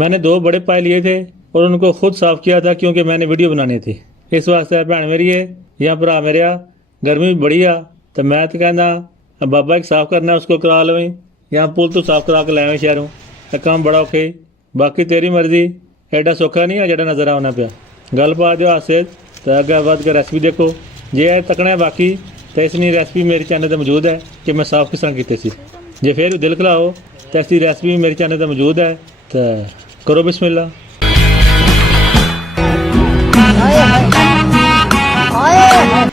मैंने 2 बड़े पाए लिए थे और उनको खुद साफ किया था क्योंकि मैंने वीडियो बनानी थी। इस वास्ते भैन मेरी है या भरा मेरे गर्मी बड़ी आ तो मैं तो कहना बाबा एक साफ करना उसको करा लो या पुल तो साफ करा के लावे शहरों तो काम बड़ा औखे। बाकी तेरी मर्जी, एडा सौखा नहीं है जेड़ा नजर आना पाया। गल पा दो हाथ से तो अगे वध के रेसिपी देखो जे तकना है। बाकी तो इसनी रेसिपी मेरे चैनल पर मौजूद है कि मैं साफ किस तरह की जे फिर दिल खलाओ तो इसकी रेसिपी मेरे चैनल पर मौजूद है तो करो बिस्मिल्लाह।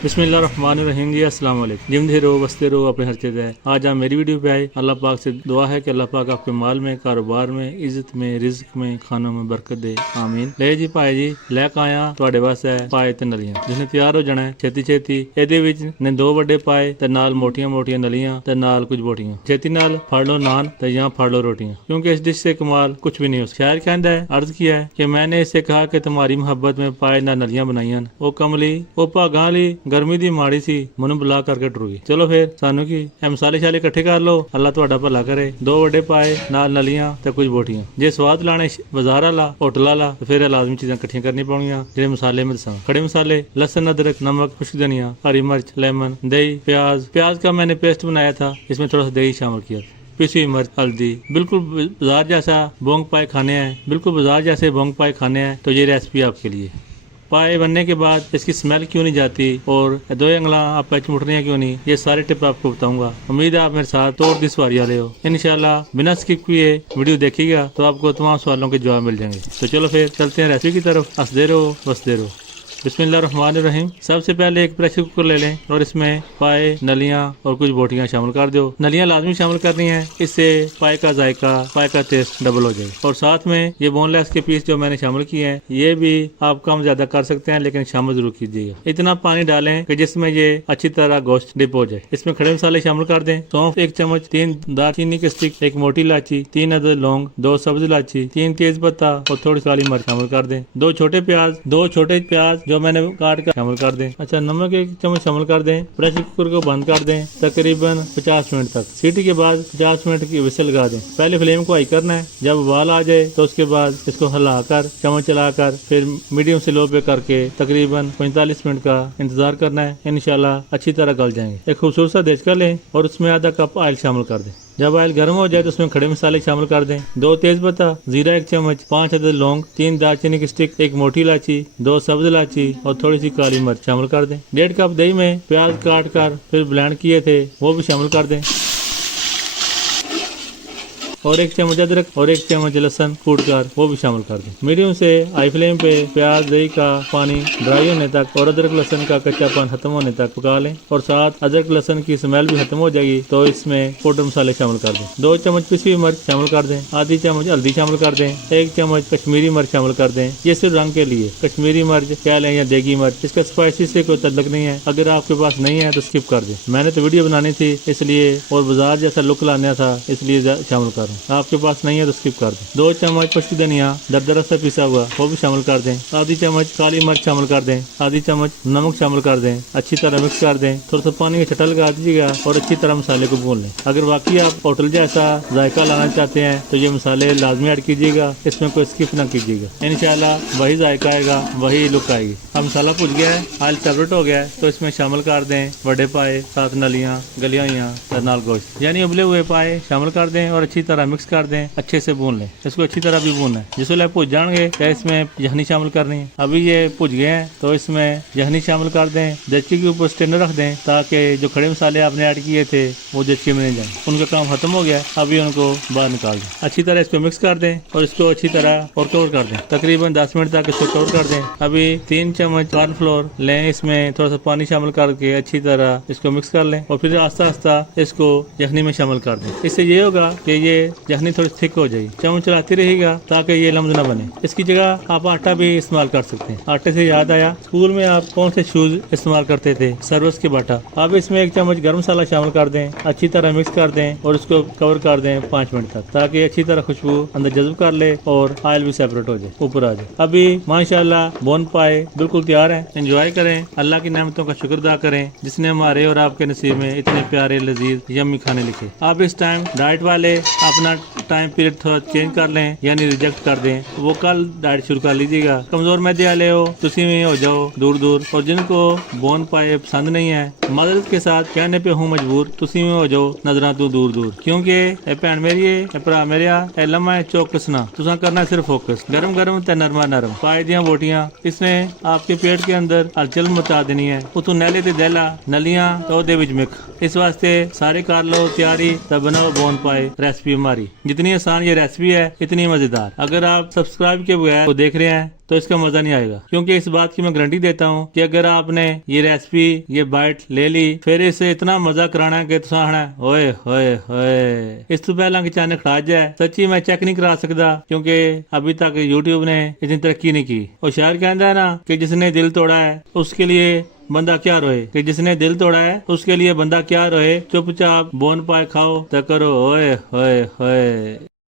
बिस्मिल्लाहिर्रहमानिर्रहीम जी, अस्सलाम वालेकुम। जिंदे रहो बसते रहो अपने हर चीज़ है। आज आप मेरी वीडियो पे आए, अल्लाह पाक से दुआ है कि अल्लाह पाक आपके माल में, कारोबार में, इज्जत में, रिज्क में, खानों में बरकत दे, आमीन। ले जी पाए जी लैक आया तुहाडे वास्ते पाए ते नलियां जिसने तैयार हो जाना है छेती छेती। ਇਹਦੇ ਵਿੱਚ ਨੇ 2 ਵੱਡੇ ਪਾਏ ਤੇ ਨਾਲ ਮੋਟੀਆਂ नलियां ਤੇ ਨਾਲ कुछ बोटियां। छेती नाल फाड़ लो नान ते यहाँ फाड़ लो रोटियां क्योंकि इस डिश से कमाल कुछ भी नहीं हो। शायर कहता है अर्ज किया है कि मैंने इससे कहा कि तुम्हारी मोहब्बत में पाए ना नलियां बनाईयां ओ कमली ओ भागां ली गर्मी दी माड़ी सी मनु बुला करके टुर गई। चलो फिर सानू की मसाले शाले इकट्ठे कर लो, अल्लाह तुहाडा भला करे। 2 ਵੱਡੇ पाए नाल नलियां ते कुछ बोटियां। जे स्वाद लाने बाजार वाला होटल वाला तो फिर लाजमी चीज़ां इकट्ठियां करनी पौनियां। जेडे मसाले मैं दसा खड़े मसाले लहसुन अदरक नमक खुश्क धनिया हरी मिर्च लेमन दही प्याज का मैंने पेस्ट बनाया था, इसमें थोड़ा सा दही शामिल किया था, पिसी हुई मिर्च हल्दी। बिल्कुल बाजार जैसा बोंग पाए खाने हैं, बिल्कुल बाजार जैसे बोंग पाए खाने हैं तो ये रेसिपी आपके लिए। पाए बनने के बाद इसकी स्मेल क्यों नहीं जाती और 2 अंगला आप मुठ रही क्यों नहीं, ये सारे टिप आपको बताऊंगा। उम्मीद है आप मेरे साथ तोड़ दी सवारी वाले हो। इंशाल्लाह बिना स्किप किए वीडियो देखिएगा तो आपको तमाम सवालों के जवाब मिल जाएंगे। तो चलो फिर चलते हैं रेसिपी की तरफ। हंसदे रहो बसदे रहो। बिस्मिल्लाहिर्रहमानिर्रहीम। सबसे पहले एक प्रेशर कुकर ले लें और इसमें पाए नलियां और कुछ बोटियां शामिल कर दो। नलियां लाजमी शामिल करनी है, इससे पाए का जायका पाए का टेस्ट डबल हो जाए। और साथ में ये बोनलेस के पीस जो मैंने शामिल किए हैं ये भी आप कम ज्यादा कर सकते हैं लेकिन शामिल जरूर कीजिएगा। इतना पानी डालें कि जिसमें ये अच्छी तरह गोश्त डिप हो जाए। इसमें खड़े मसाले शामिल कर दें। सौंफ 1 चम्मच, 3 दालचीनी के स्टिक, 1 मोटी इलायची, 3 अदद लौंग, 2 सब्ज इलायची, 3 तेज पत्ता और थोड़ी काली मिर्च शामिल कर दें। 2 छोटे प्याज जो मैंने काट कर शामिल कर दें। अच्छा नमक 1 चम्मच शामिल कर दें। प्रेशर कुकर को बंद कर दें तकरीबन 50 मिनट तक। सीटी के बाद 50 मिनट की विसल लगा दें। पहले फ्लेम को हाई करना है, जब उबाल आ जाए तो उसके बाद इसको हिलाकर चम्मच चलाकर फिर मीडियम से लो पे करके तकरीबन 45 मिनट का इंतजार करना है। इंशाल्लाह अच्छी तरह गल जाएंगे। एक खूबसूरत सा देचका लें और उसमें आधा कप ऑयल शामिल कर दें। जब ऑयल गर्म हो जाए तो उसमें खड़े मसाले शामिल कर दें। 2 तेज पत्ता, जीरा 1 चम्मच, 5 अदद लौंग, 3 दालचीनी की स्टिक, 1 मोटी इलायची, 2 सब्ज इलायची और थोड़ी सी काली मिर्च शामिल कर दें। 1.5 कप दही में प्याज काट कर फिर ब्लेंड किए थे वो भी शामिल कर दें और 1 चम्मच अदरक और 1 चम्मच लहसुन कूट कर वो भी शामिल कर दें। मीडियम से हाई फ्लेम पे प्याज दही का पानी ड्राई होने तक और अदरक लहसुन का कच्चापन खत्म होने तक पका लें और साथ अदरक लहसुन की स्मेल भी खत्म हो जाएगी तो इसमें पाउडर मसाले शामिल कर दें। 2 चम्मच पिसी हुई मिर्च शामिल कर दें, आधी चम्मच हल्दी शामिल कर दें, 1 चम्मच कश्मीरी मिर्च शामिल कर दें। ये सिर्फ रंग के लिए कश्मीरी मिर्च क्या लें या देगी मिर्च, इसका स्पाइसी से कोई तल्लुक नहीं है। अगर आपके पास नहीं है तो स्किप कर दें। मैंने तो वीडियो बनानी थी इसलिए और बाजार जैसा लुक लाना था इसलिए शामिल कर रहा हूँ। आपके पास नहीं है तो स्किप कर दें। 2 चम्मच खुश्क धनिया दरदरा सा पिसा हुआ वो भी शामिल कर दें। आधी चम्मच काली मिर्च शामिल कर दें, आधी चम्मच नमक शामिल कर दें। अच्छी तरह मिक्स कर दें। थोड़ा सा पानी का छटा लगा दीजिएगा और अच्छी तरह मसाले को भून लें। अगर वाकई आप होटल जैसा जायका लाना चाहते हैं तो ये मसाले लाजमी ऐड कीजिएगा, इसमें कोई स्किप ना कीजिएगा। इंशाल्लाह वही जायका आएगा, वही लुक आएगी। अब मसाला भुज गया है, ऑयल सेपरेट हो गया है तो इसमें शामिल कर दें बड़े पाए, साथ नलियाँ गलियाँ हुई नाल गोश्त यानी उबले हुए पाए शामिल कर दें और अच्छी तरह मिक्स कर दें। अच्छे से भून लें, इसको अच्छी तरह भी भूनना है। जिस वेले भुज जाएंगे तो इसमें यखनी शामिल करनी है। अभी ये भुज गए हैं तो इसमें यखनी शामिल कर दें। देचकी के ऊपर स्टेनर रख दें ताकि जो खड़े मसाले आपने ऐड किए थे वो देचकी में नहीं जाए। उनका काम खत्म हो गया, अभी उनको बाहर निकाल दें। अच्छी तरह इसको मिक्स कर दें और इसको अच्छी तरह और कवर कर दें। तकरीबन 10 मिनट तक इसको कवर कर दें। अभी 3 चम्मच कॉर्नफ्लोर लें, इसमें थोड़ा सा पानी शामिल करके अच्छी तरह इसको मिक्स कर लें और फिर आस्ता आस्ता इसको यखनी में शामिल कर दें। इससे ये होगा कि ये यखनी थोड़ी थिक हो जाएगी। चम्मच चलाती रहेगा ताकि ये लम्ब न बने। इसकी जगह आप आटा भी इस्तेमाल कर सकते हैं। आटे से याद आया, स्कूल में आप कौन से शूज इस्तेमाल करते थे? सर्वस के बाटा। अब इसमें 1 चम्मच गर्म मसाला शामिल कर दें, अच्छी तरह मिक्स कर दें और इसको कवर कर दें 5 मिनट तक ताकि अच्छी तरह खुशबू अंदर जज्ब कर ले और ऑयल भी सेपरेट हो जाए, ऊपर आ जाए। अभी माशाल्लाह बोन पाए बिल्कुल बिल्कुल तैयार है। एंजॉय करें, अल्लाह की नेमतों का शुक्र अदा करें जिसने हमारे और आपके नसीब में इतने प्यारे लजीज यम्मी खाने लिखे। आप इस टाइम डाइट वाले अपना टाइम पीरियड थोड़ा चेंज कर लें, यानी रिजेक्ट कर दें, वो कल डाइट शुरू कर लीजिएगा। कमजोर मैदे वाले हो तुसी में हो जाओ दूर दूर, और जिनको बोन पाए पसंद नहीं है, मदद के साथ कहने पे हूँ मजबूर, तुसी में हो जाओ नजरा तू दूर दूर, क्योंकि ए भैन मेरी ए भरा मेरिया ए लम्मा है चौकस ना, तुसा करना सिर्फ फोकस। गरम गरम ते नरमा नरम पाए दियां बोटियां, इसने आपके पेट के अंदर हलचल मचा देनी है। उतों नैले ते दहला नलियां तो ओदे विच मिक, इस वास्ते सारे कर लो तैयारी, तब बनाओ बोन पाए रेसिपी हमारी। जितनी आसान ये रेसिपी है इतनी मजेदार। अगर आप सब्सक्राइब के बगैर को देख रहे हैं तो इसका मजा नहीं आएगा, क्योंकि इस बात की मैं गारंटी देता हूँ कि अगर आपने ये रेसिपी ये बाइट ले ली, फिर इसे इतना मजा कराना है कि तुसा आना ओए होए होए। इस तो पहला कि चैनल खड़ा जाए, सच्ची मैं चेक नहीं करा सकता, क्योंकि अभी तक यूट्यूब ने इतनी तरक्की नहीं की। और शायर कहता है ना कि जिसने दिल तोड़ा है उसके लिए बंदा क्या रोए, कि जिसने दिल तोड़ा है उसके लिए बंदा क्या रोए। चुपचाप बोन पाए खाओ तो करो ओए होए होए।